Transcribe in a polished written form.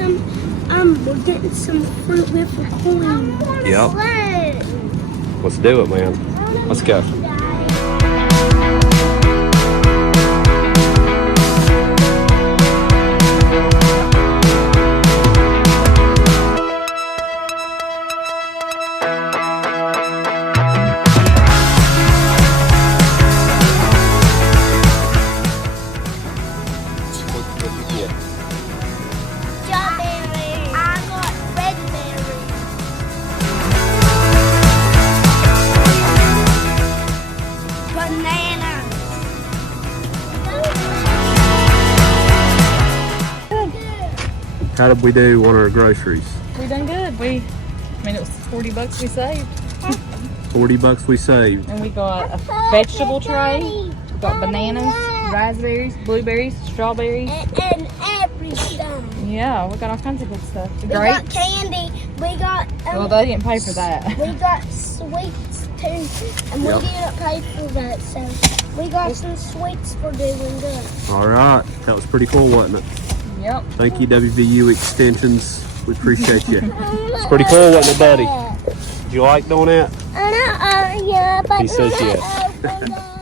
we're getting some fruit whipped cream. Yep. Let's do it, man. Let's go. How did we do on our groceries? We done good. It was $40 we saved. 40 bucks we saved. And we got a vegetable tray. We got bananas, raspberries, blueberries, strawberries. And everything. Yeah, we got all kinds of good stuff. We got candy. We got. Well, they didn't pay for that. We got sweets too, and we didn't pay for that. So we got some sweets for doing good. All right, that was pretty cool, wasn't it? Yep. Thank you, WVU Extensions. We appreciate you. It's pretty cool, wasn't it, buddy? Did you like doing that? Yeah, but He says yes.